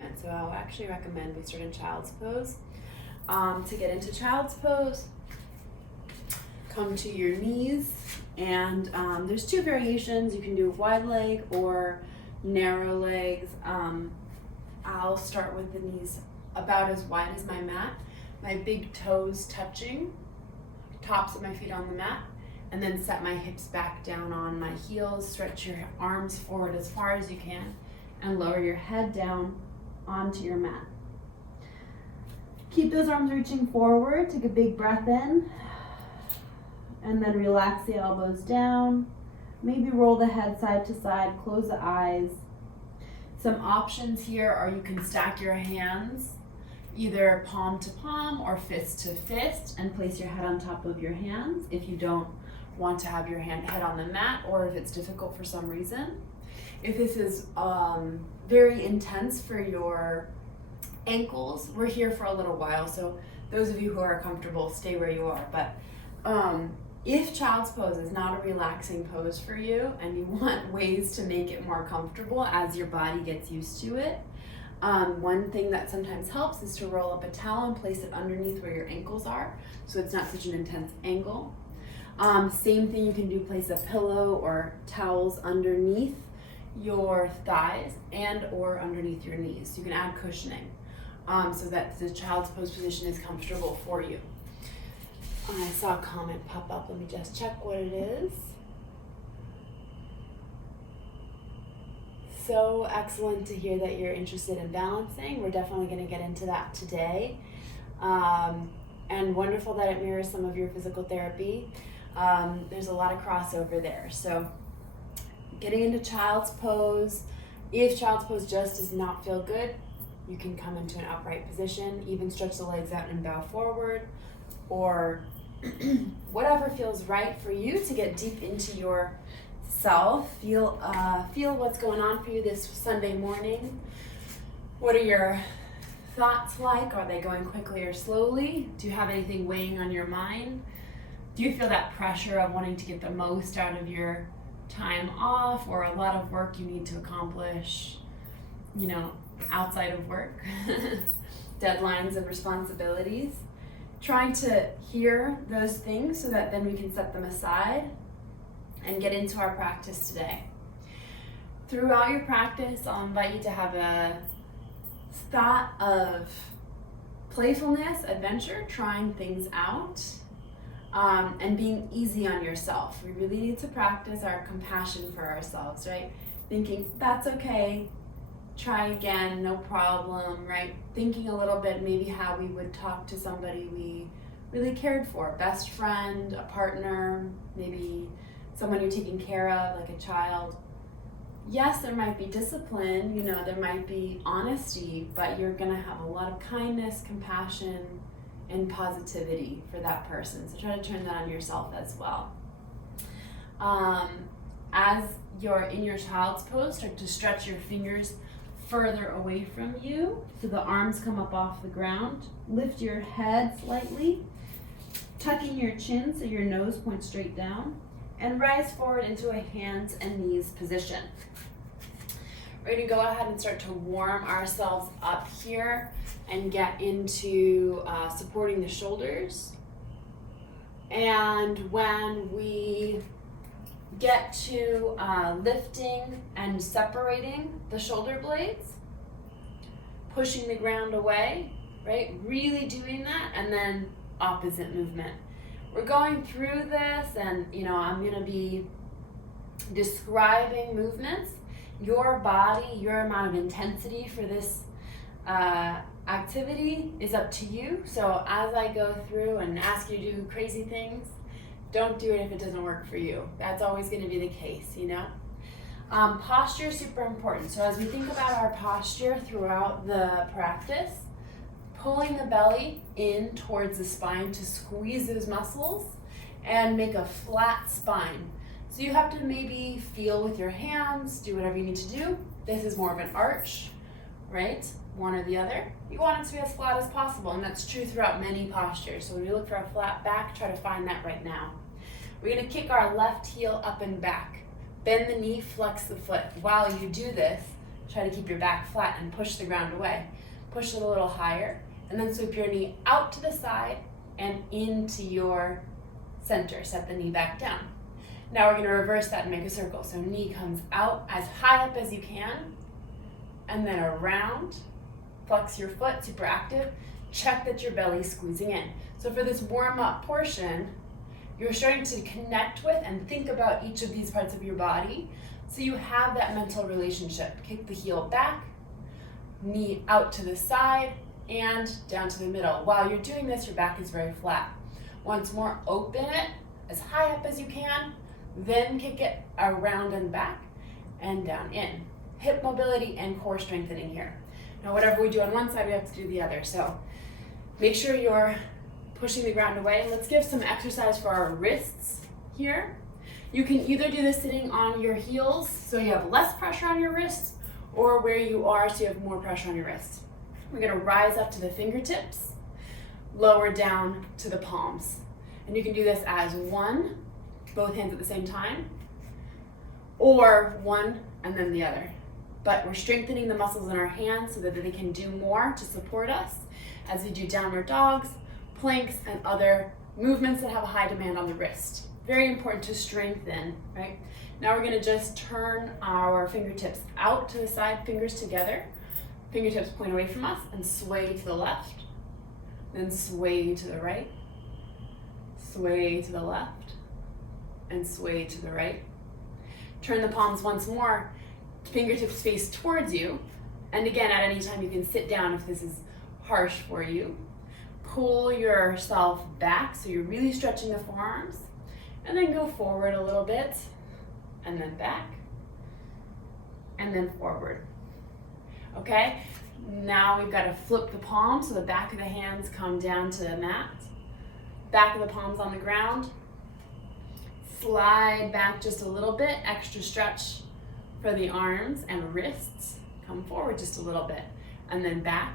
And so I'll actually recommend we start in child's pose. To get into child's pose, come to your knees, and there's two variations. You can do wide leg or narrow legs. I'll start with the knees about as wide as my mat, my big toes touching, tops of my feet on the mat, and then set my hips back down on my heels. Stretch your arms forward as far as you can and lower your head down onto your mat. Keep those arms reaching forward. Take a big breath in and then relax the elbows down. Maybe roll the head side to side, close the eyes. Some options here are you can stack your hands either palm to palm or fist to fist and place your head on top of your hands if you don't want to have your head on the mat, or if it's difficult for some reason. If this is very intense for your ankles, we're here for a little while, so those of you who are comfortable, stay where you are. But if child's pose is not a relaxing pose for you and you want ways to make it more comfortable as your body gets used to it, one thing that sometimes helps is to roll up a towel and place it underneath where your ankles are, so it's not such an intense angle. Same thing you can do, place a pillow or towels underneath your thighs and or underneath your knees. You can add cushioning so that the child's pose position is comfortable for you. I saw a comment pop up. Let me just check what it is. So excellent to hear that you're interested in balancing. We're definitely going to get into that today. And wonderful that it mirrors some of your physical therapy. There's a lot of crossover there. So getting into child's pose, if child's pose just does not feel good, you can come into an upright position, even stretch the legs out and bow forward, or whatever feels right for you to get deep into yourself. Feel what's going on for you this Sunday morning. What are your thoughts like? Are they going quickly or slowly? Do you have anything weighing on your mind? Do you feel that pressure of wanting to get the most out of your time off, or a lot of work you need to accomplish, outside of work, deadlines and responsibilities? Trying to hear those things so that then we can set them aside and get into our practice today. Throughout your practice, I'll invite you to have a thought of playfulness, adventure, trying things out, and being easy on yourself. We really need to practice our compassion for ourselves, right? Thinking, that's okay, try again, no problem, right? Thinking a little bit maybe how we would talk to somebody we really cared for, best friend, a partner, maybe someone you're taking care of, like a child. Yes, there might be discipline, there might be honesty, but you're gonna have a lot of kindness, compassion, and positivity for that person. So try to turn that on yourself as well. As you're in your child's pose, start to stretch your fingers further away from you so the arms come up off the ground. Lift your head slightly, tucking your chin so your nose points straight down, and rise forward into a hands and knees position. We're going to go ahead and start to warm ourselves up here and get into supporting the shoulders. And when we get to lifting and separating the shoulder blades, pushing the ground away, right? Really doing that, and then opposite movement. We're going through this, and I'm going to be describing movements. Your body, your amount of intensity for this activity is up to you. So as I go through and ask you to do crazy things, don't do it if it doesn't work for you. That's always going to be the case, Posture is super important. So as we think about our posture throughout the practice, pulling the belly in towards the spine to squeeze those muscles and make a flat spine. So you have to maybe feel with your hands, do whatever you need to do. This is more of an arch, right? One or the other. You want it to be as flat as possible, and that's true throughout many postures. So when you look for a flat back, try to find that right now. We're going to kick our left heel up and back. Bend the knee, flex the foot. While you do this, Try to keep your back flat and push the ground away. Push it a little higher, and then sweep your knee out to the side and into your center. Set the knee back down. Now we're going to reverse that and make a circle. So knee comes out as high up as you can, and then around. Flex your foot, super active. Check that your belly's squeezing in. So for this warm-up portion, you're starting to connect with and think about each of these parts of your body, so you have that mental relationship. Kick the heel back, knee out to the side, and down to the middle. While you're doing this, your back is very flat. Once more, open it as high up as you can, then kick it around and back, and down in. Hip mobility and core strengthening here. Now, whatever we do on one side, we have to do the other. So make sure you're pushing the ground away. Let's give some exercise for our wrists here. You can either do this sitting on your heels, so you have less pressure on your wrists, or where you are, so you have more pressure on your wrists. We're gonna rise up to the fingertips, lower down to the palms. And you can do this as one, both hands at the same time, or one and then the other. But we're strengthening the muscles in our hands so that they can do more to support us as we do downward dogs, planks, and other movements that have a high demand on the wrist. Very important to strengthen, right? Now we're gonna just turn our fingertips out to the side, fingers together. Fingertips point away from us and sway to the left, then sway to the right, sway to the left, and sway to the right. Turn the palms once more, fingertips face towards you. And again, at any time you can sit down if this is harsh for you. Pull yourself back so you're really stretching the forearms, and then go forward a little bit, and then back, and then forward. Okay, now we've got to flip the palms so the back of the hands come down to the mat. Back of the palms on the ground. Slide back just a little bit, extra stretch for the arms and wrists. Come forward just a little bit, and then back,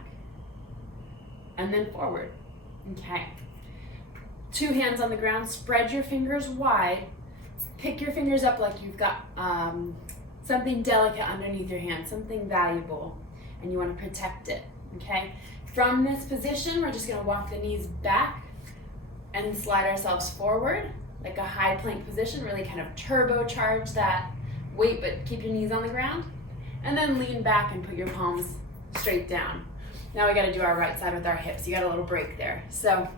and then forward. Okay. 2 hands on the ground, spread your fingers wide. Pick your fingers up like you've got something delicate underneath your hand, something valuable, and you want to protect it, okay? From this position, we're just gonna walk the knees back and slide ourselves forward, like a high plank position, really kind of turbocharge that weight, but keep your knees on the ground. And then lean back and put your palms straight down. Now we gotta do our right side with our hips. You got a little break there. So,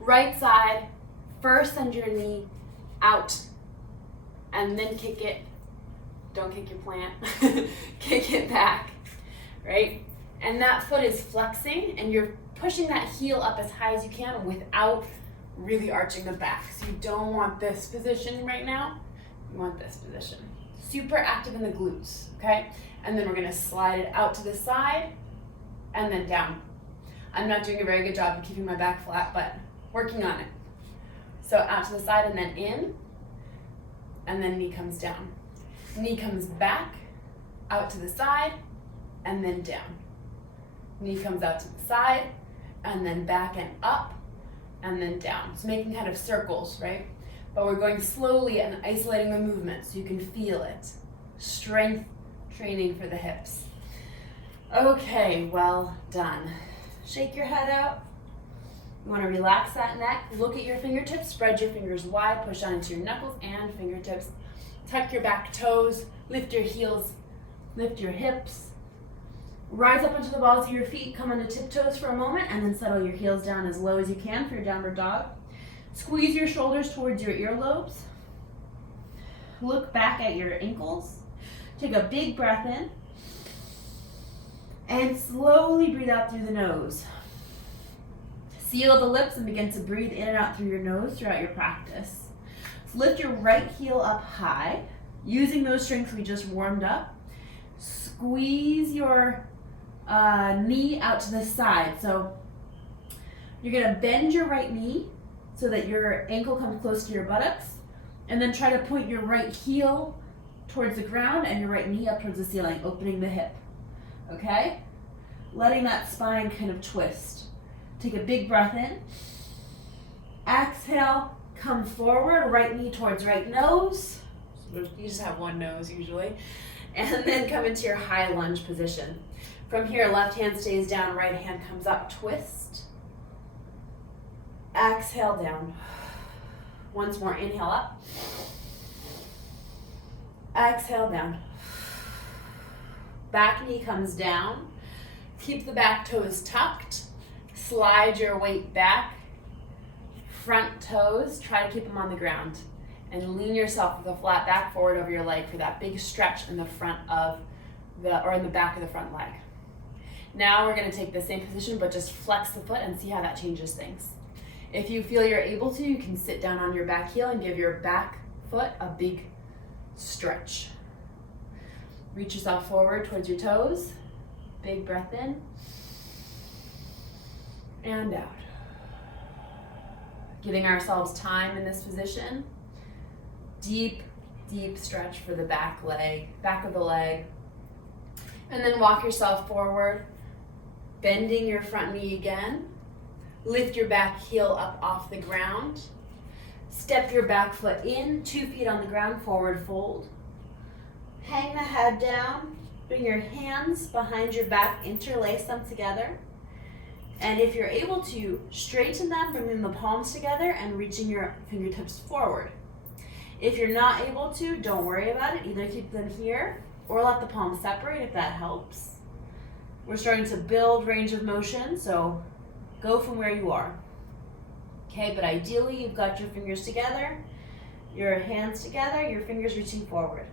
right side, first send your knee out, and then kick it. Don't kick your plant. Kick it back, right? And that foot is flexing, and you're pushing that heel up as high as you can without really arching the back. So you don't want this position right now. You want this position. Super active in the glutes, okay? And then we're gonna slide it out to the side and then down. I'm not doing a very good job of keeping my back flat, but working on it. So out to the side and then in, and then knee comes down. Knee comes back, out to the side, and then down. Knee comes out to the side, and then back and up, and then down. So making kind of circles, right? But we're going slowly and isolating the movement so you can feel it. Strength training for the hips. Okay, well done. Shake your head out. You want to relax that neck. Look at your fingertips. Spread your fingers wide. Push down into your knuckles and fingertips. Tuck your back toes. Lift your heels. Lift your hips. Rise up onto the balls of your feet. Come onto tiptoes for a moment and then settle your heels down as low as you can for your downward dog. Squeeze your shoulders towards your earlobes. Look back at your ankles. Take a big breath in. And slowly breathe out through the nose. Seal the lips and begin to breathe in and out through your nose throughout your practice. So lift your right heel up high, using those strengths we just warmed up. Squeeze your knee out to the side. So you're gonna bend your right knee so that your ankle comes close to your buttocks, and then try to point your right heel towards the ground and your right knee up towards the ceiling, opening the hip. Okay? Letting that spine kind of twist. Take a big breath in. Exhale, come forward, right knee towards right nose. You just have one nose usually. And then come into your high lunge position. From here, left hand stays down, right hand comes up, twist. Exhale down. Once more, inhale up. Exhale down. Back knee comes down. Keep the back toes tucked. Slide your weight back. Front toes, try to keep them on the ground. And lean yourself with a flat back forward over your leg for that big stretch in the front of in the back of the front leg. Now we're gonna take the same position, but just flex the foot and see how that changes things. If you feel you're able to, you can sit down on your back heel and give your back foot a big stretch. Reach yourself forward towards your toes. Big breath in and out. Giving ourselves time in this position. Deep, deep stretch for the back of the leg. And then walk yourself forward, bending your front knee again. Lift your back heel up off the ground. Step your back foot in, 2 feet on the ground, forward fold. Hang the head down, bring your hands behind your back, interlace them together. And if you're able to, straighten them, bringing the palms together and reaching your fingertips forward. If you're not able to, don't worry about it. Either keep them here or let the palms separate if that helps. We're starting to build range of motion, so go from where you are. Okay, but ideally you've got your fingers together, your hands together, your fingers reaching forward.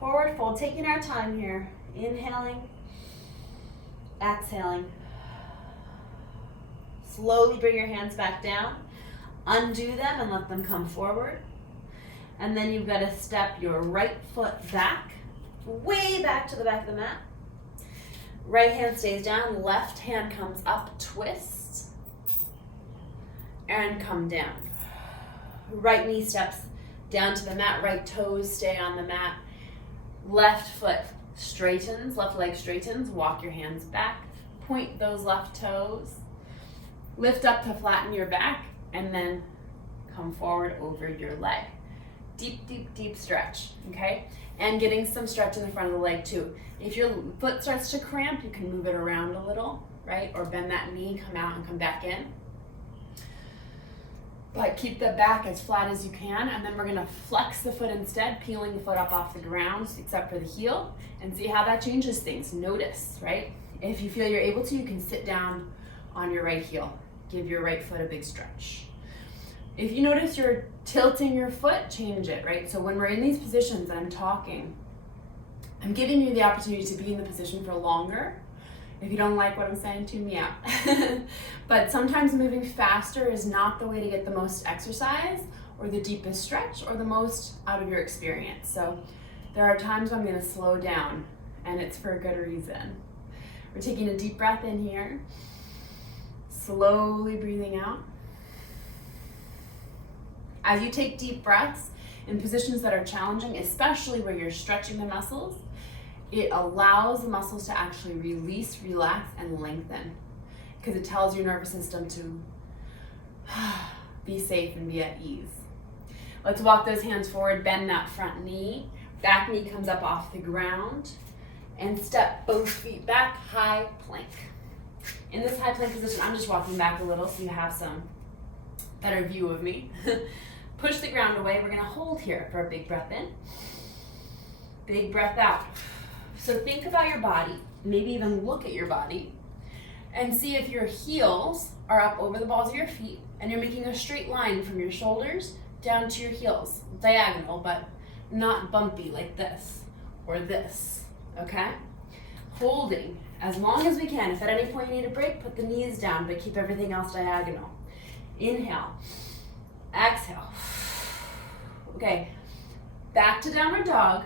Forward fold, taking our time here. Inhaling, exhaling. Slowly bring your hands back down. Undo them and let them come forward. And then you've got to step your right foot back, way back to the back of the mat. Right hand stays down, left hand comes up, twist, and come down. Right knee steps down to the mat, right toes stay on the mat. Left foot straightens, left leg straightens, walk your hands back, point those left toes, lift up to flatten your back, and then come forward over your leg. Deep, deep, deep stretch, okay? And getting some stretch in the front of the leg too. If your foot starts to cramp, you can move it around a little, right? Or bend that knee, come out and come back in. But keep the back as flat as you can, and then we're gonna flex the foot instead, peeling the foot up off the ground except for the heel, and see how that changes things. Notice, right? If you feel you're able to, you can sit down on your right heel. Give your right foot a big stretch. If you notice you're tilting your foot, change it, right? So when we're in these positions, I'm talking, I'm giving you the opportunity to be in the position for longer. If you don't like what I'm saying, tune me out. But sometimes moving faster is not the way to get the most exercise or the deepest stretch or the most out of your experience. So there are times when I'm gonna slow down, and it's for a good reason. We're taking a deep breath in here, slowly breathing out. As you take deep breaths in positions that are challenging, especially where you're stretching the muscles, it allows the muscles to actually release, relax, and lengthen, because it tells your nervous system to be safe and be at ease. Let's walk those hands forward, bend that front knee, back knee comes up off the ground, and step both feet back, high plank. In this high plank position, I'm just walking back a little so you have some better view of me. Push the ground away. We're gonna hold here for a big breath in, big breath out. So think about your body, maybe even look at your body, and see if your heels are up over the balls of your feet and you're making a straight line from your shoulders down to your heels, diagonal, but not bumpy like this or this, okay? Holding as long as we can. If at any point you need a break, put the knees down, but keep everything else diagonal. Inhale, exhale. Okay, back to downward dog.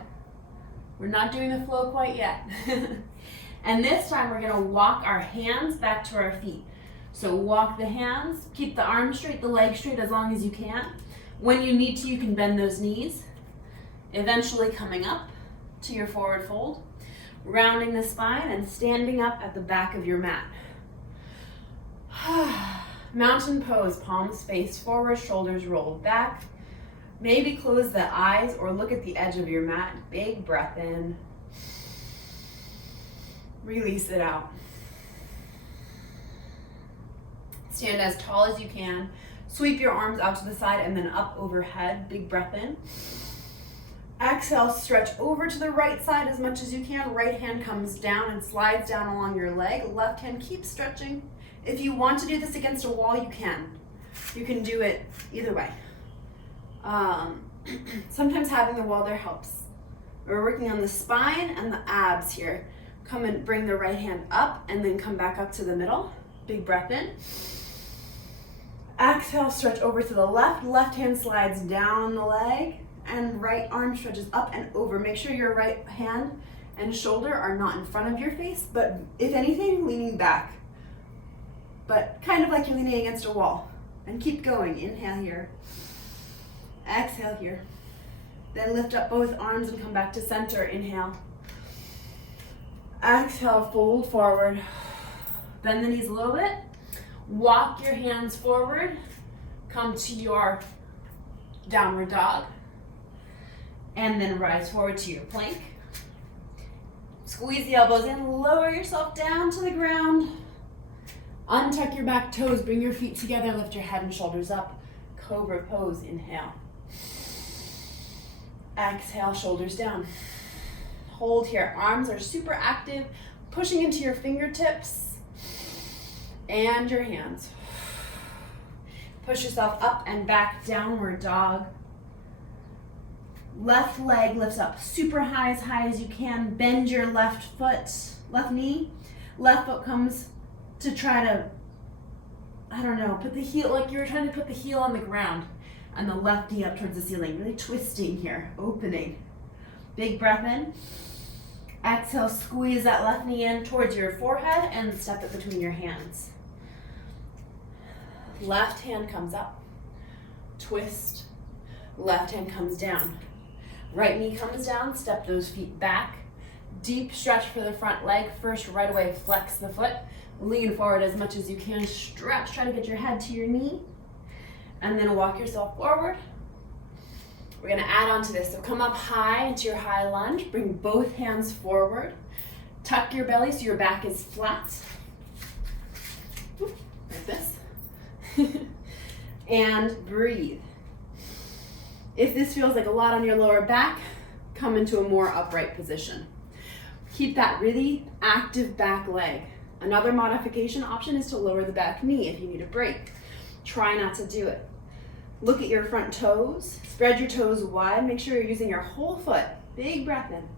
We're not doing the flow quite yet. And this time we're gonna walk our hands back to our feet. So walk the hands, keep the arms straight, the legs straight as long as you can. When you need to, you can bend those knees, eventually coming up to your forward fold, rounding the spine and standing up at the back of your mat. Mountain pose, palms face forward, shoulders rolled back. Maybe close the eyes or look at the edge of your mat. Big breath in, Release it out. Stand as tall as you can. Sweep your arms out to the side and then up overhead. Big breath in. Exhale, stretch over to the right side as much as you can. Right hand comes down and slides down along your leg. Left hand keeps stretching. If you want to do this against a wall, you can. You can do it either way. Sometimes having the wall there helps. We're working on the spine and the abs here. Come and bring the right hand up and then come back up to the middle. Big breath in. Exhale, stretch over to the left. Left hand slides down the leg and right arm stretches up and over. Make sure your right hand and shoulder are not in front of your face, but if anything, leaning back. But kind of like you're leaning against a wall. And keep going. Inhale here. Exhale here. Then lift up both arms and come back to center. Inhale. Exhale, fold forward. Bend the knees a little bit. Walk your hands forward. Come to your downward dog. And then rise forward to your plank. Squeeze the elbows in. Lower yourself down to the ground. Untuck your back toes. Bring your feet together. Lift your head and shoulders up. Cobra pose. Inhale. Exhale, shoulders down. Hold here. Arms are super active. Pushing into your fingertips and your hands. Push yourself up and back, downward dog. Left leg lifts up super high as you can. Bend your left foot, left knee. Left foot comes to try to, put the heel, like you're trying to put the heel on the ground and the left knee up towards the ceiling. Really twisting here, opening. Big breath in. Exhale, squeeze that left knee in towards your forehead and step it between your hands. Left hand comes up. Twist. Left hand comes down. Right knee comes down, step those feet back. Deep stretch for the front leg. First, right away, flex the foot. Lean forward as much as you can. Stretch, try to get your head to your knee. And then walk yourself forward. We're gonna add on to this. So come up high into your high lunge. Bring both hands forward. Tuck your belly so your back is flat. Like this. And breathe. If this feels like a lot on your lower back, come into a more upright position. Keep that really active back leg. Another modification option is to lower the back knee if you need a break. Try not to do it. Look at your front toes. Spread your toes wide. Make sure you're using your whole foot. Big breath in.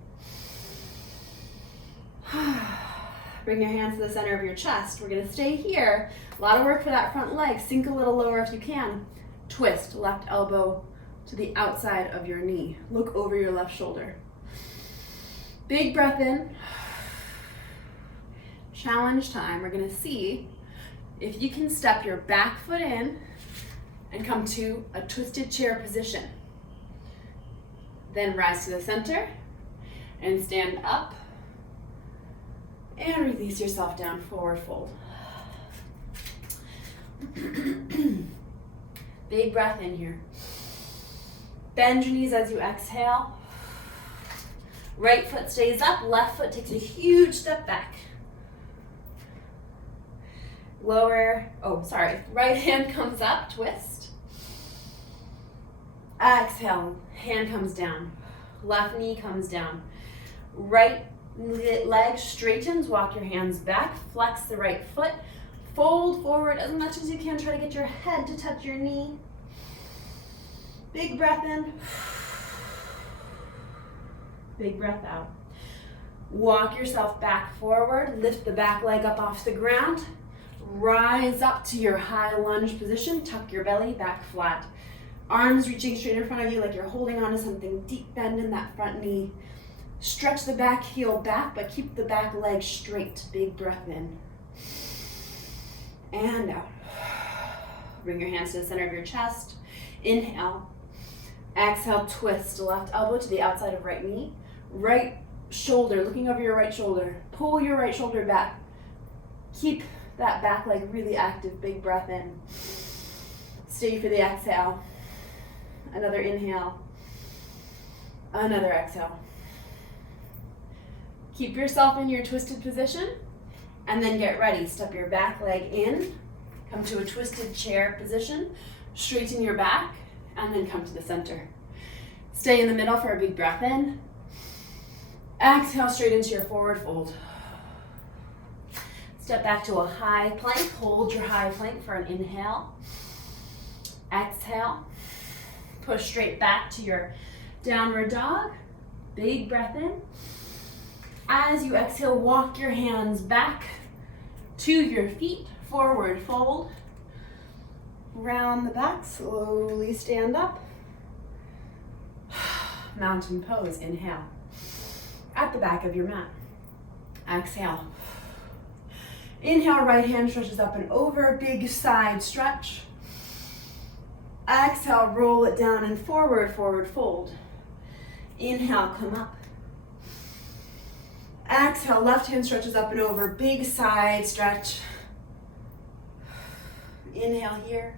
Bring your hands to the center of your chest. We're gonna stay here. A lot of work for that front leg. Sink a little lower if you can. Twist, left elbow to the outside of your knee. Look over your left shoulder. Big breath in. Challenge time. We're gonna see if you can step your back foot in and come to a twisted chair position. Then rise to the center and stand up and release yourself down, forward fold. Big breath in here. Bend your knees as you exhale. Right foot stays up, left foot takes a huge step back. Right hand comes up, twist. Exhale, hand comes down. Left knee comes down. Right leg straightens, walk your hands back, flex the right foot, fold forward as much as you can, try to get your head to touch your knee. Big breath in. Big breath out. Walk yourself back forward, lift the back leg up off the ground, rise up to your high lunge position, tuck your belly back flat. Arms reaching straight in front of you like you're holding on to something, deep bend in that front knee. Stretch the back heel back, but keep the back leg straight. Big breath in. And out. Bring your hands to the center of your chest. Inhale. Exhale, twist. Left elbow to the outside of right knee. Right shoulder, looking over your right shoulder. Pull your right shoulder back. Keep that back leg really active. Big breath in. Stay for the exhale. Another inhale. Another exhale. Keep yourself in your twisted position, and then get ready. Step your back leg in, come to a twisted chair position, straighten your back, and then come to the center. Stay in the middle for a big breath in. Exhale straight into your forward fold. Step back to a high plank. Hold your high plank for an inhale. Exhale. Push straight back to your downward dog. Big breath in. As you exhale, walk your hands back to your feet. Forward fold. Round the back, slowly stand up. Mountain pose, inhale. At the back of your mat. Exhale. Inhale, right hand stretches up and over, big side stretch. Exhale, roll it down and forward, forward fold. Inhale, come up. Exhale, left hand stretches up and over, big side stretch. Inhale here.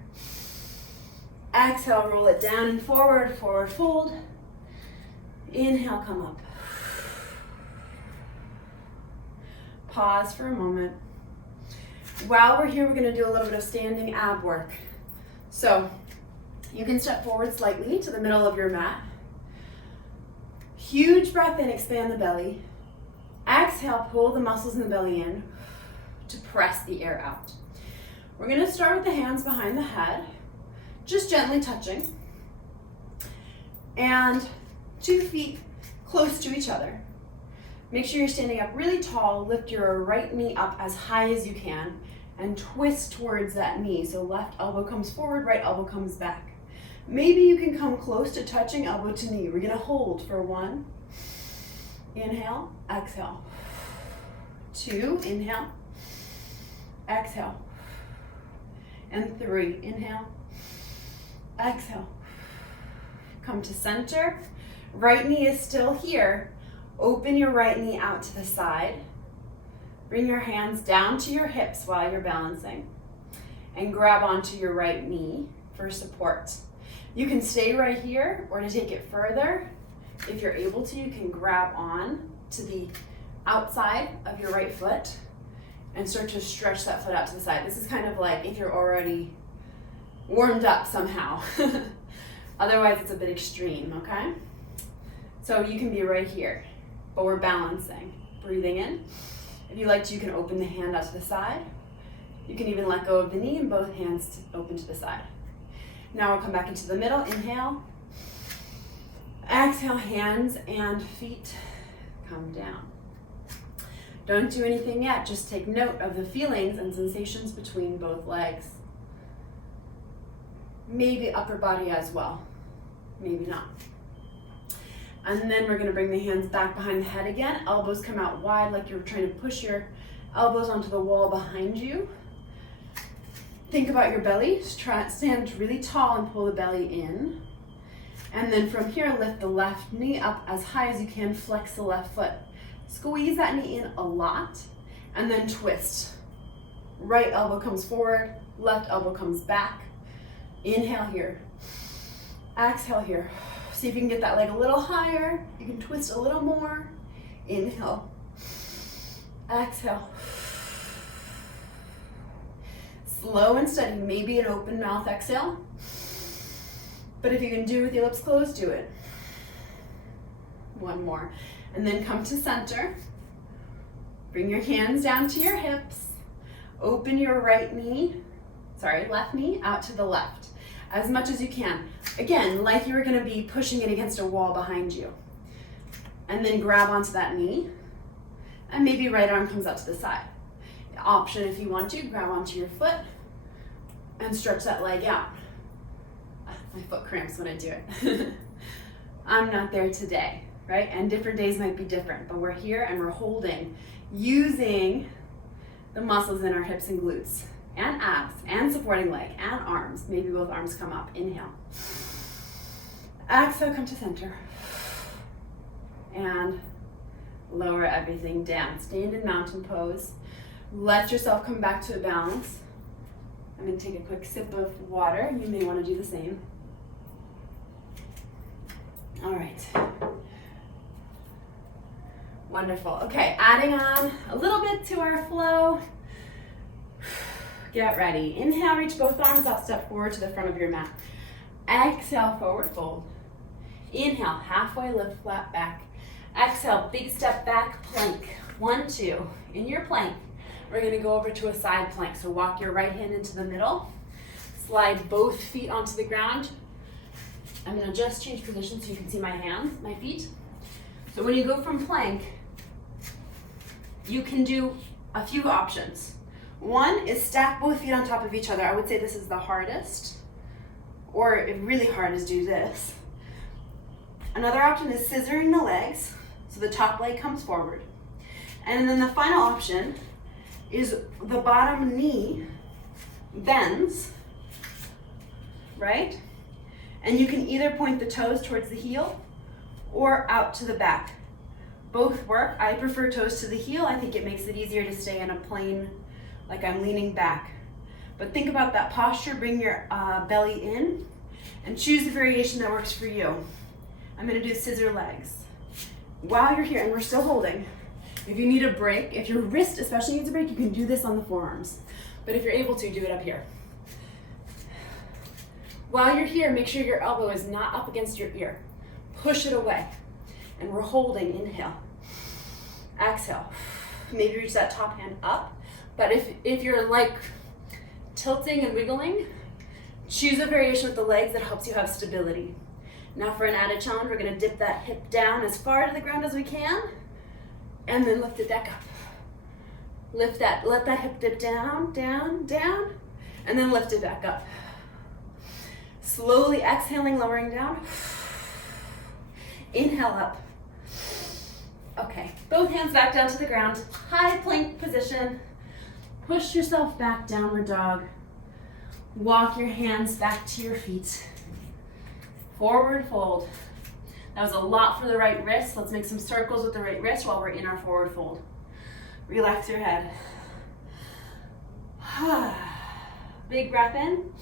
Exhale, roll it down and forward, forward fold. Inhale, come up. Pause for a moment. While we're here, we're gonna do a little bit of standing ab work. So you can step forward slightly to the middle of your mat. Huge breath in, expand the belly. Exhale, pull the muscles in the belly in to press the air out. We're gonna start with the hands behind the head, just gently touching. And 2 feet close to each other. Make sure you're standing up really tall. Lift your right knee up as high as you can and twist towards that knee. So left elbow comes forward, right elbow comes back. Maybe you can come close to touching elbow to knee. We're gonna hold for 1. Inhale, exhale. 2, inhale, exhale. And 3, inhale, exhale. Come to center. Right knee is still here. Open your right knee out to the side. Bring your hands down to your hips while you're balancing. And grab onto your right knee for support. You can stay right here, or to take it further, if you're able to, you can grab on to the outside of your right foot and start to stretch that foot out to the side. This is kind of like if you're already warmed up somehow. Otherwise, it's a bit extreme, okay? So you can be right here, but we're balancing. Breathing in. If you like to, you can open the hand out to the side. You can even let go of the knee and both hands open to the side. Now we'll come back into the middle. Inhale. Exhale, hands and feet come down. Don't do anything yet, just take note of the feelings and sensations between both legs. Maybe upper body as well, maybe not. And then we're gonna bring the hands back behind the head again. Elbows come out wide like you're trying to push your elbows onto the wall behind you. Think about your belly, stand really tall and pull the belly in. And then from here, lift the left knee up as high as you can, flex the left foot. Squeeze that knee in a lot, and then twist. Right elbow comes forward, left elbow comes back. Inhale here, exhale here. See if you can get that leg a little higher. You can twist a little more. Inhale, exhale. Slow and steady, maybe an open mouth exhale. But if you can do it with your lips closed, do it. One more. And then come to center. Bring your hands down to your hips. Open your left knee out to the left as much as you can. Again, like you were gonna be pushing it against a wall behind you. And then grab onto that knee. And maybe right arm comes out to the side. The option, if you want to, grab onto your foot and stretch that leg out. My foot cramps when I do it. I'm not there today, right? And different days might be different, but we're here and we're holding, using the muscles in our hips and glutes and abs and supporting leg and arms. Maybe both arms come up. Inhale. Exhale, come to center. And lower everything down. Stand in mountain pose. Let yourself come back to a balance. I'm going to take a quick sip of water. You may want to do the same. All right. Wonderful. Okay, adding on a little bit to our flow. Get ready. Inhale, reach both arms up, step forward to the front of your mat. Exhale, forward fold. Inhale, halfway lift, flat back. Exhale, big step back, plank. 1, 2. In your plank, we're gonna go over to a side plank. So walk your right hand into the middle. Slide both feet onto the ground. I'm gonna just change position so you can see my hands, my feet. So when you go from plank, you can do a few options. One is stack both feet on top of each other. I would say this is the hardest, or if really hard is do this. Another option is scissoring the legs, so the top leg comes forward. And then the final option is the bottom knee bends, right? And you can either point the toes towards the heel or out to the back. Both work. I prefer toes to the heel. I think it makes it easier to stay in a plane, like I'm leaning back. But think about that posture, bring your belly in, and choose the variation that works for you. I'm gonna do scissor legs. While you're here, and we're still holding, if you need a break, if your wrist especially needs a break, you can do this on the forearms. But if you're able to, do it up here. While you're here, make sure your elbow is not up against your ear. Push it away. And we're holding, inhale. Exhale. Maybe reach that top hand up. But if you're like tilting and wiggling, choose a variation with the legs that helps you have stability. Now for an added challenge, we're gonna dip that hip down as far to the ground as we can, and then lift it back up. Lift that, let that hip dip down, down, down, and then lift it back up. Slowly exhaling, lowering down. Inhale up. Okay, both hands back down to the ground. High plank position. Push yourself back, downward dog. Walk your hands back to your feet. Forward fold. That was a lot for the right wrist. Let's make some circles with the right wrist while we're in our forward fold. Relax your head. Big breath in.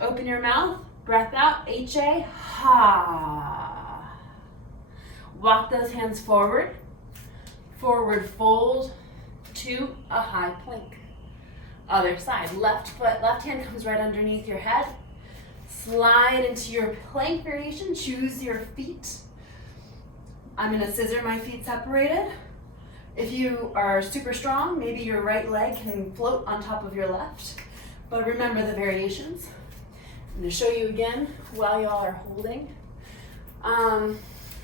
Open your mouth. Breath out. H-A. Ha. Walk those hands forward. Forward fold to a high plank. Other side. Left foot, left hand comes right underneath your head. Slide into your plank variation. Choose your feet. I'm gonna scissor my feet separated. If you are super strong, maybe your right leg can float on top of your left. But remember the variations. I'm gonna show you again while y'all are holding.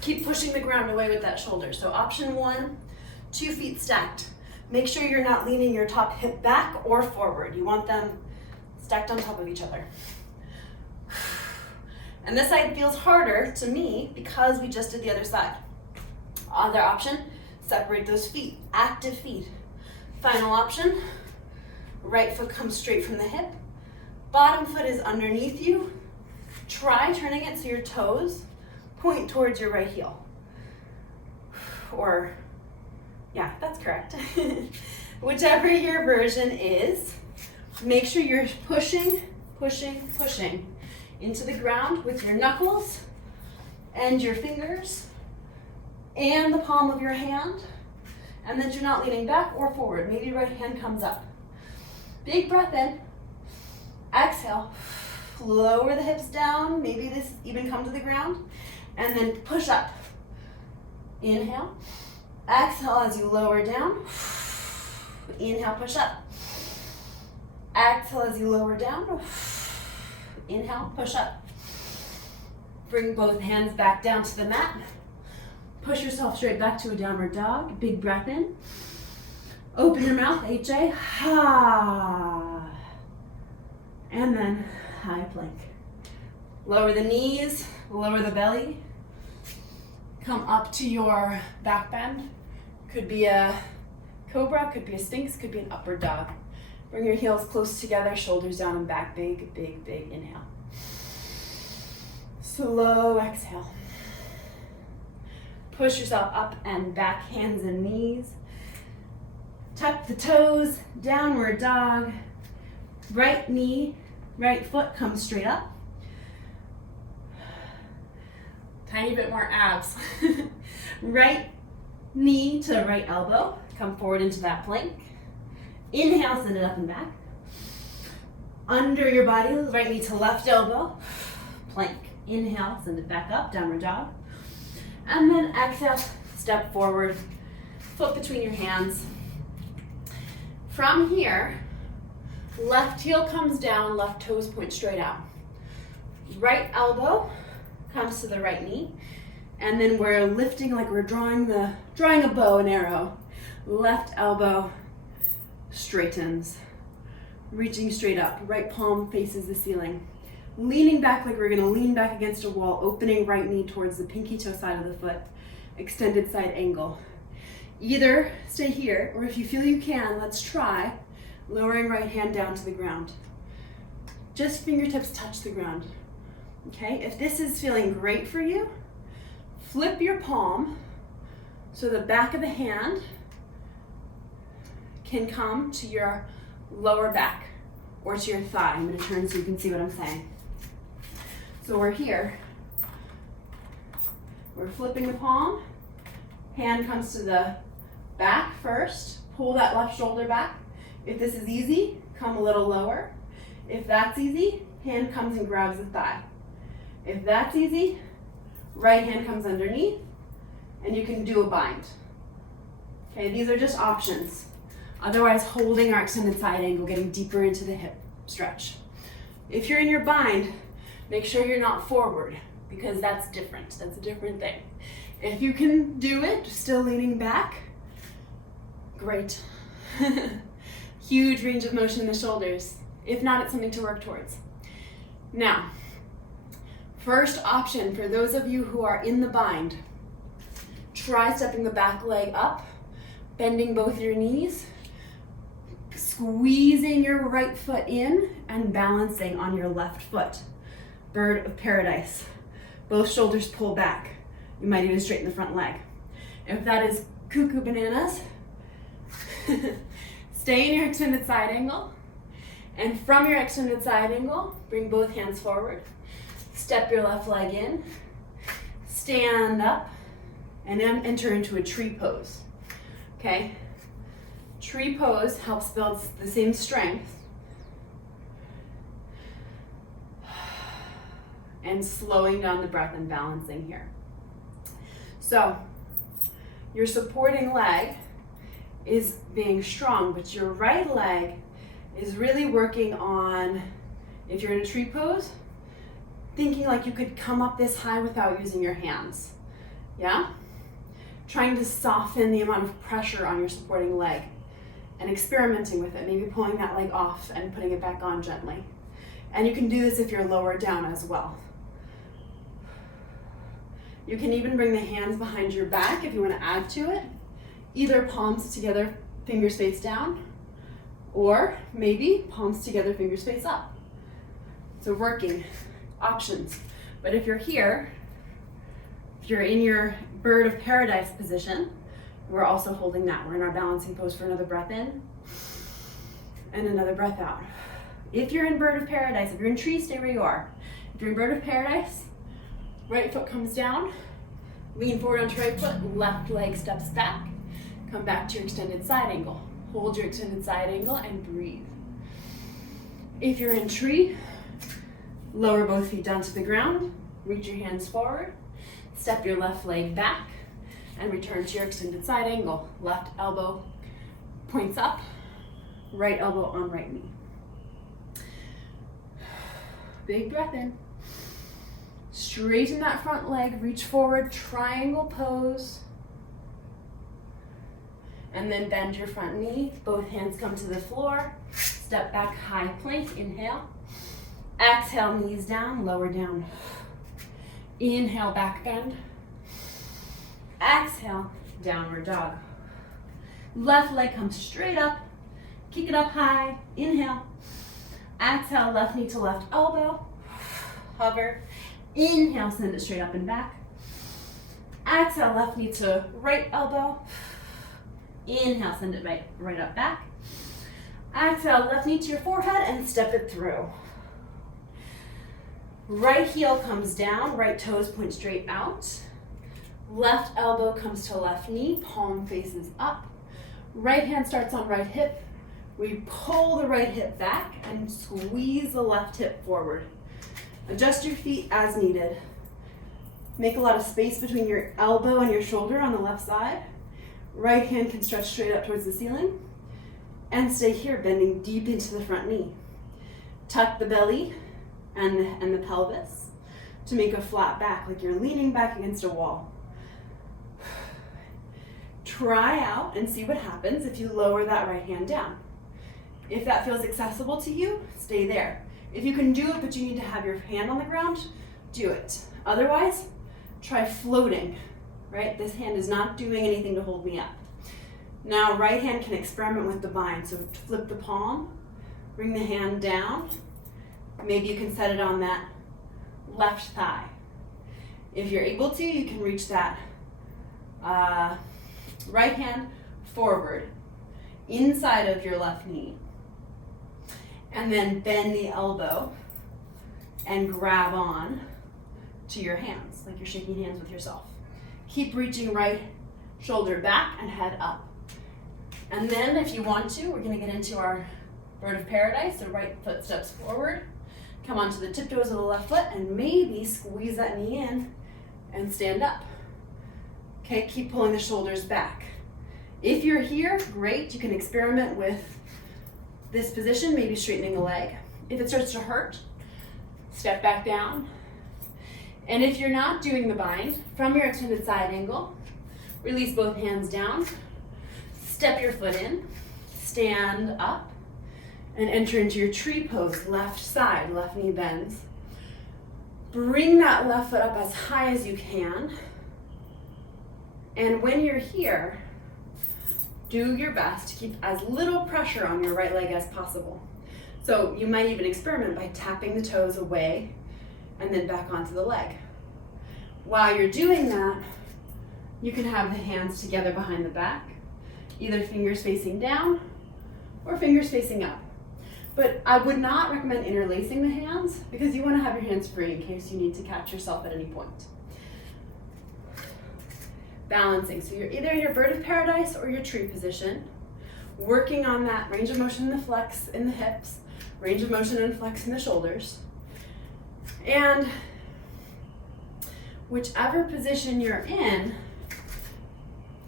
Keep pushing the ground away with that shoulder. So option 1, 2 feet stacked. Make sure you're not leaning your top hip back or forward. You want them stacked on top of each other. And this side feels harder to me because we just did the other side. Other option, separate those feet, active feet. Final option, right foot comes straight from the hip. Bottom foot is underneath you. Try turning it so your toes point towards your right heel. Or, yeah, that's correct. Whichever your version is, make sure you're pushing, pushing, pushing into the ground with your knuckles and your fingers and the palm of your hand, and that you're not leaning back or forward. Maybe right hand comes up. Big breath in. Exhale. Lower the hips down. Maybe this even come to the ground. And then push up. Inhale. Exhale as you lower down. Inhale, push up. Exhale as you lower down. Inhale, push up. Bring both hands back down to the mat. Push yourself straight back to a downward dog. Big breath in. Open your mouth, H-A. Ha. And then high plank. Lower the knees, lower the belly. Come up to your back bend. Could be a cobra, could be a sphinx, could be an upward dog. Bring your heels close together, shoulders down and back. Big, big, big inhale. Slow exhale. Push yourself up and back, hands and knees. Tuck the toes, downward dog. Right knee, right foot comes straight up. Tiny bit more abs. Right knee to right elbow. Come forward into that plank. Inhale, send it up and back. Under your body, right knee to left elbow. Plank. Inhale, send it back up, downward dog. And then exhale, step forward, foot between your hands. From here, left heel comes down, left toes point straight out. Right elbow comes to the right knee, and then we're lifting like we're drawing a bow and arrow. Left elbow straightens, reaching straight up. Right palm faces the ceiling. Leaning back like we're gonna lean back against a wall, opening right knee towards the pinky toe side of the foot. Extended side angle. Either stay here, or if you feel you can, let's try lowering right hand down to the ground. Just fingertips touch the ground. Okay, if this is feeling great for you, flip your palm so the back of the hand can come to your lower back or to your thigh. I'm gonna turn so you can see what I'm saying. So we're here, we're flipping the palm, hand comes to the back first, pull that left shoulder back. If this is easy, come a little lower. If that's easy, hand comes and grabs the thigh. If that's easy, right hand comes underneath, and you can do a bind. Okay, these are just options. Otherwise, holding our extended side angle, getting deeper into the hip stretch. If you're in your bind, make sure you're not forward, because that's different. That's a different thing. If you can do it, still leaning back, great. Huge range of motion in the shoulders. If not, it's something to work towards. Now, first option for those of you who are in the bind, try stepping the back leg up, bending both your knees, squeezing your right foot in and balancing on your left foot. Bird of paradise. Both shoulders pull back. You might even straighten the front leg. If that is cuckoo bananas, stay in your extended side angle. And from your extended side angle, bring both hands forward. Step your left leg in. Stand up and then enter into a tree pose. Okay? Tree pose helps build the same strength and slowing down the breath and balancing here. So, your supporting leg is being strong, but your right leg is really working on, if you're in a tree pose, thinking like you could come up this high without using your hands. Yeah? Trying to soften the amount of pressure on your supporting leg and experimenting with it, maybe pulling that leg off and putting it back on gently. And you can do this if you're lower down as well. You can even bring the hands behind your back if you want to add to it. Either palms together, fingers face down, or maybe palms together, fingers face up. So working options. But if you're here, if you're in your bird of paradise position, we're also holding that. We're in our balancing pose for another breath in and another breath out. If you're in bird of paradise, if you're in tree, stay where you are. If you're in bird of paradise, right foot comes down, lean forward onto right foot, left leg steps back, come back to your extended side angle. Hold your extended side angle and breathe. If you're in tree, lower both feet down to the ground, reach your hands forward, step your left leg back, and return to your extended side angle. Left elbow points up, right elbow on right knee. Big breath in. Straighten that front leg, reach forward, triangle pose. And then bend your front knee. Both hands come to the floor. Step back, high plank, inhale. Exhale, knees down, lower down. Inhale, back bend. Exhale, downward dog. Left leg comes straight up. Kick it up high. Inhale. Exhale, left knee to left elbow. Hover. Inhale, send it straight up and back. Exhale, left knee to right elbow. Inhale, send it right up back. Exhale, left knee to your forehead and step it through. Right heel comes down, right toes point straight out. Left elbow comes to left knee, palm faces up. Right hand starts on right hip. We pull the right hip back and squeeze the left hip forward. Adjust your feet as needed. Make a lot of space between your elbow and your shoulder on the left side. Right hand can stretch straight up towards the ceiling. And stay here, bending deep into the front knee. Tuck the belly and the pelvis to make a flat back, like you're leaning back against a wall. Try out and see what happens if you lower that right hand down. If that feels accessible to you, stay there. If you can do it, but you need to have your hand on the ground, do it. Otherwise, try floating, right? This hand is not doing anything to hold me up. Now, right hand can experiment with the bind. So flip the palm, bring the hand down. Maybe you can set it on that left thigh. If you're able to, you can reach that right hand forward, inside of your left knee. And then bend the elbow and grab on to your hands, like you're shaking hands with yourself. Keep reaching right shoulder back and head up. And then if you want to, we're gonna get into our bird of paradise, so right foot steps forward. Come onto the tiptoes of the left foot and maybe squeeze that knee in and stand up. Okay, keep pulling the shoulders back. If you're here, great, you can experiment with this position, maybe straightening the leg. If it starts to hurt, step back down. And if you're not doing the bind, from your extended side angle, release both hands down, step your foot in, stand up, and enter into your tree pose, left side, left knee bends. Bring that left foot up as high as you can. And when you're here, do your best to keep as little pressure on your right leg as possible. So you might even experiment by tapping the toes away and then back onto the leg. While you're doing that, you can have the hands together behind the back, either fingers facing down or fingers facing up. But I would not recommend interlacing the hands because you want to have your hands free in case you need to catch yourself at any point. Balancing, so you're either in your bird of paradise or your tree position, working on that range of motion in the flex in the hips, range of motion and flex in the shoulders. And whichever position you're in,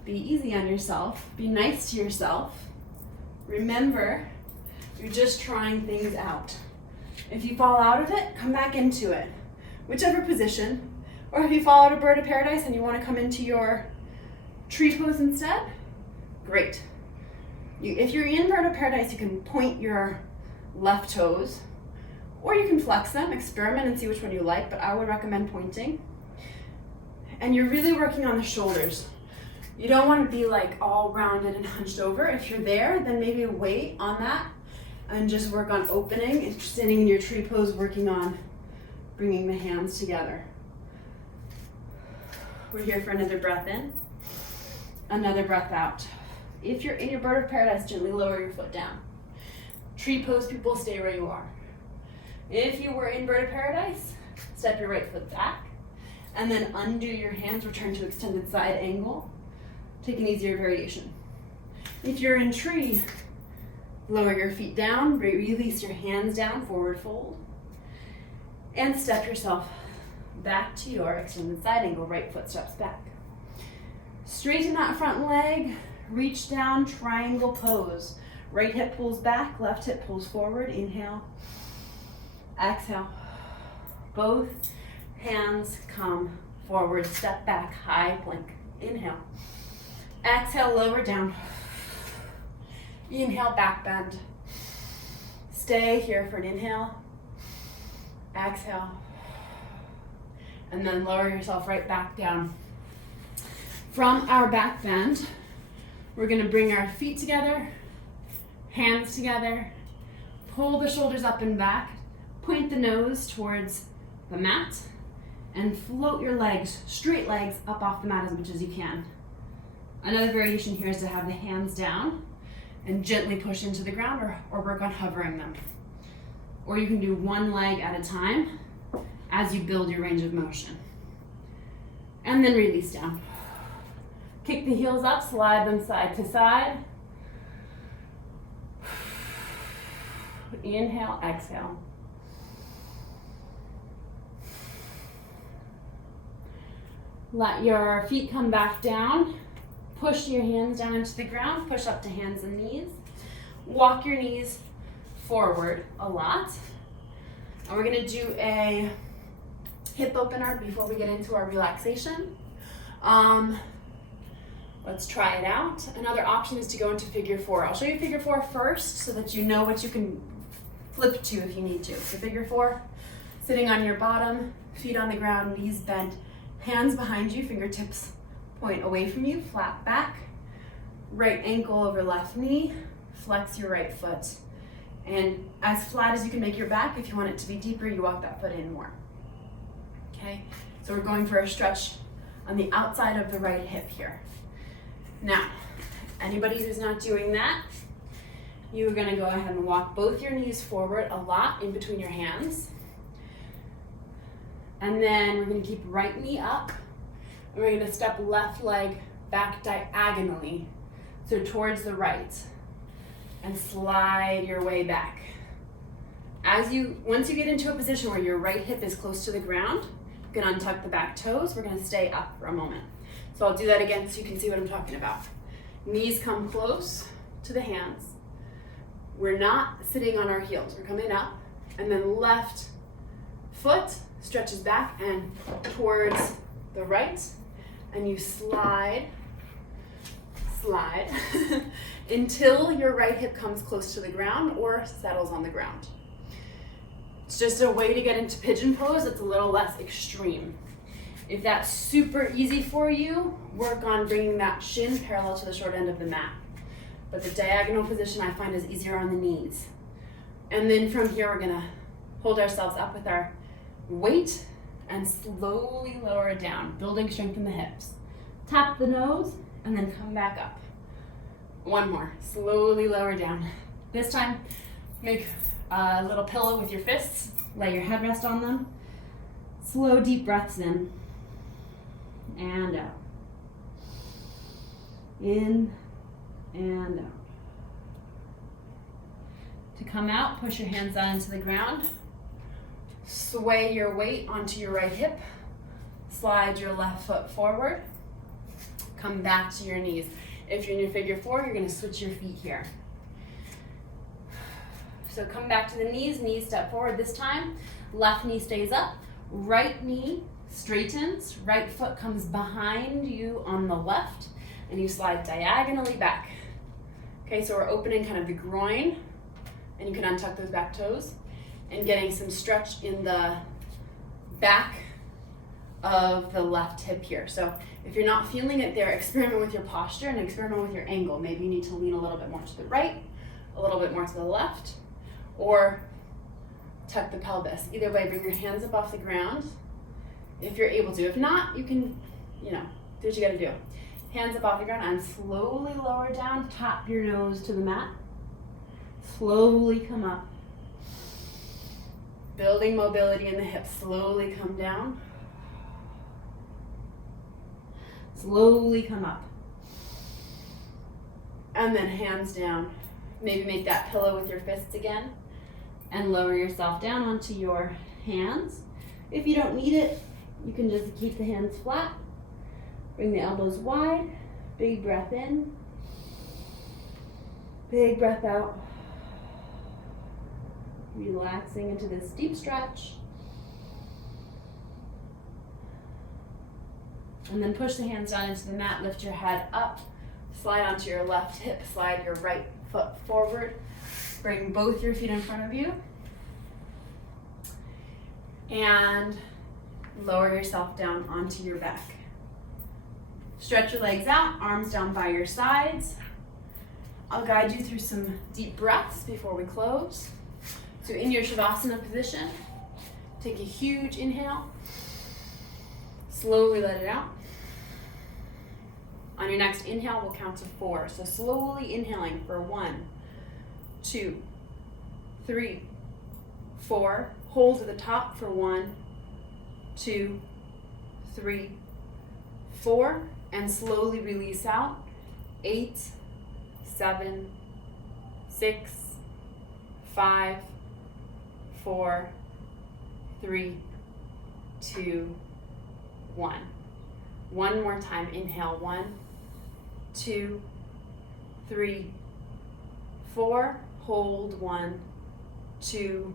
be easy on yourself, be nice to yourself. Remember, you're just trying things out. If you fall out of it, come back into it. Whichever position, or if you fall out of bird of paradise and you want to come into your tree pose instead, great. If you're in bird of paradise, you can point your left toes, or you can flex them, experiment and see which one you like, but I would recommend pointing. And you're really working on the shoulders. You don't want to be like all rounded and hunched over. If you're there, then maybe wait on that and just work on opening and sitting in your tree pose, working on bringing the hands together. We're here for another breath in, another breath out. If you're in your bird of paradise, gently lower your foot down. Tree pose people, stay where you are. If you were in bird of paradise, step your right foot back and then undo your hands, return to extended side angle. Take an easier variation. If you're in tree, lower your feet down, release your hands down, forward fold, and step yourself back to your extended side angle, right foot steps back. Straighten that front leg, reach down, triangle pose. Right hip pulls back, left hip pulls forward, inhale, exhale. Both hands come forward, step back, high plank, inhale. Exhale, lower down. Inhale, back bend. Stay here for an inhale. Exhale. And then lower yourself right back down. From our back bend, we're gonna bring our feet together, hands together, pull the shoulders up and back, point the nose towards the mat, and float your legs, straight legs, up off the mat as much as you can. Another variation here is to have the hands down and gently push into the ground or work on hovering them. Or you can do one leg at a time as you build your range of motion. And then release down. Kick the heels up, slide them side to side. Inhale, exhale. Let your feet come back down. Push your hands down into the ground. Push up to hands and knees. Walk your knees forward a lot. And we're gonna do a hip opener before we get into our relaxation. Let's try it out. Another option is to go into figure four. I'll show you figure four first so that you know what you can flip to if you need to. So figure four, sitting on your bottom, feet on the ground, knees bent, hands behind you, fingertips point away from you, flat back, right ankle over left knee, flex your right foot. And as flat as you can make your back, if you want it to be deeper, you walk that foot in more. Okay, so we're going for a stretch on the outside of the right hip here. Now, anybody who's not doing that, you're gonna go ahead and walk both your knees forward a lot in between your hands. And then we're gonna keep right knee up, and we're gonna step left leg back diagonally, so towards the right, and slide your way back. Once you get into a position where your right hip is close to the ground, you can untuck the back toes. We're gonna stay up for a moment. So I'll do that again so you can see what I'm talking about. Knees come close to the hands. We're not sitting on our heels. We're coming up, and then left foot stretches back and towards the right, and you slide until your right hip comes close to the ground or settles on the ground. It's just a way to get into pigeon pose that's a little less extreme. If that's super easy for you, work on bringing that shin parallel to the short end of the mat. But the diagonal position I find is easier on the knees. And then from here, we're gonna hold ourselves up with our weight and slowly lower it down, building strength in the hips. Tap the nose and then come back up. One more, slowly lower down. This time, make a little pillow with your fists, let your head rest on them. Slow, deep breaths in and out. In and out. To come out, push your hands down into the ground. Sway your weight onto your right hip. Slide your left foot forward. Come back to your knees. If you're in your figure four, you're gonna switch your feet here. So come back to the knees step forward this time. Left knee stays up, right knee straightens, right foot comes behind you on the left, and you slide diagonally back. Okay, so we're opening kind of the groin, and you can untuck those back toes, and getting some stretch in the back of the left hip here. So if you're not feeling it there, experiment with your posture and experiment with your angle. Maybe you need to lean a little bit more to the right, a little bit more to the left, or tuck the pelvis. Either way, bring your hands up off the ground if you're able to. If not, you can, do what you gotta do. Hands up off the ground and slowly lower down, tap your nose to the mat. Slowly come up. Building mobility in the hips, slowly come down. Slowly come up. And then hands down. Maybe make that pillow with your fists again. And lower yourself down onto your hands. If you don't need it, you can just keep the hands flat. Bring the elbows wide. Big breath in. Big breath out. Relaxing into this deep stretch. And then push the hands down into the mat, lift your head up, slide onto your left hip, slide your right foot forward, bring both your feet in front of you, and lower yourself down onto your back. Stretch your legs out, arms down by your sides. I'll guide you through some deep breaths before we close. So in your Shavasana position, take a huge inhale, slowly let it out. On your next inhale, we'll count to 4. So slowly inhaling for 1, 2, 3, 4. Hold to the top for 1, 2, 3, 4. And slowly release out. 8, 7, 6, 5, 4, 3, 2, 1. One more time. Inhale. 1, 2, 3, 4. Hold. 1, 2,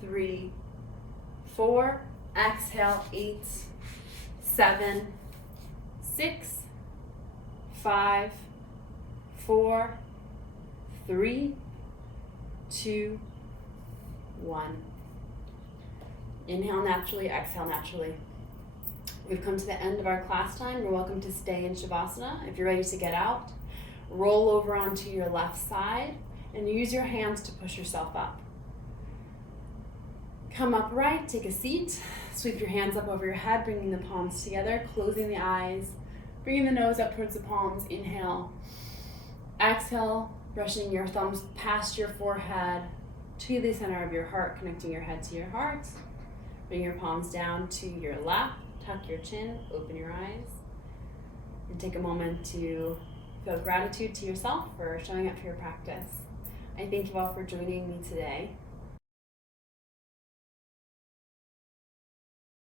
3, 4. Exhale. 8, 7, 6, 5, 4, 3, 2, 1. Inhale naturally, exhale naturally. We've come to the end of our class time. You're welcome to stay in Shavasana. If you're ready to get out, roll over onto your left side and use your hands to push yourself up. Come upright, take a seat, sweep your hands up over your head, bringing the palms together, closing the eyes, bringing the nose up towards the palms. Inhale. Exhale, brushing your thumbs past your forehead to the center of your heart, connecting your head to your heart. Bring your palms down to your lap, tuck your chin, open your eyes, and take a moment to feel gratitude to yourself for showing up for your practice. I thank you all for joining me today.